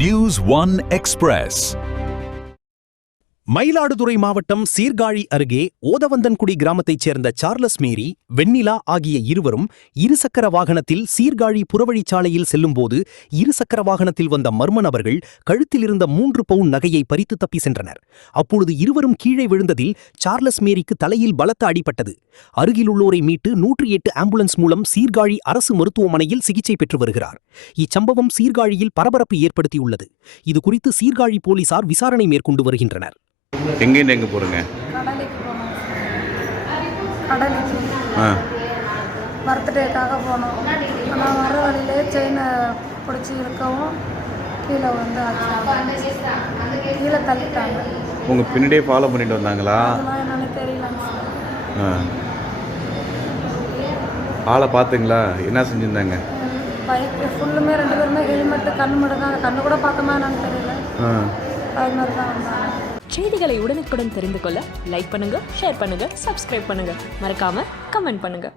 News One Express. Mayiladuthurai மாவட்டம் சீர்காழி அருகே ஓதவந்தன்குடி கிராமத்தைச் சேர்ந்த சார்லஸ் மேரி, வெண்ணிலா ஆகிய இருவரும் இருசக்கர வாகனத்தில் சீர்காழி புறவழிச்சாலையில் செல்லும்போது இருசக்கர வாகனத்தில் வந்த மர்ம நபர்கள் கழுத்தில் இருந்த 3 பவுன் நகையை பறித்து தப்பி சென்றனர். அப்பொழுது இருவரும் கீழே விழுந்ததில் சார்லஸ் மேரிக்கு தலையில் பலத்த அடிபட்டது. அருகிலுள்ளோரை மீட்டு 108 ஆம்புலன்ஸ் மூலம் சீர்காழி அரசு மருத்துவமனையில் சிகிச்சை பெற்று வருகிறார். இச்சம்பவம் சீர்காழியில் பரபரப்பு ஏற்படுத்தியுள்ளது. இதுகுறித்து சீர்காழி போலீசார் விசாரணை மேற்கொண்டு வருகின்றனர். எங்கேருந்து எங்கே போகிறீங்க? கடலுக்கு போனோம். கடலுக்கு பர்த்டேக்காக போனோம். ஆனால் வர வழியிலே செயினை பிடிச்சி இருக்கவும் கீழே வந்து கீழே தள்ளிட்டாங்க. உங்கள் பின்னாடியே ஃபாலோ பண்ணிட்டு வந்தாங்களா? அதெல்லாம் என்னன்னு தெரியலங்க சார். ஆளை பார்த்துங்களா? என்ன செஞ்சுருந்தாங்க? பைக்கு ஃபுல்லுமே 2 பேருமே ஹெல்மெட்டு, கண்ணு மட்டும் தான். கண்ணு கூட பார்த்தோமா என்னன்னு தெரியல. அது மாதிரி தான் வந்தாங்க. செய்திகளை உடனுக்குடன் தெரிந்து கொள்ள லைக் பண்ணுங்க, ஷேர் பண்ணுங்க, சப்ஸ்கிரைப் பண்ணுங்க, மறக்காம கமெண்ட் பண்ணுங்க.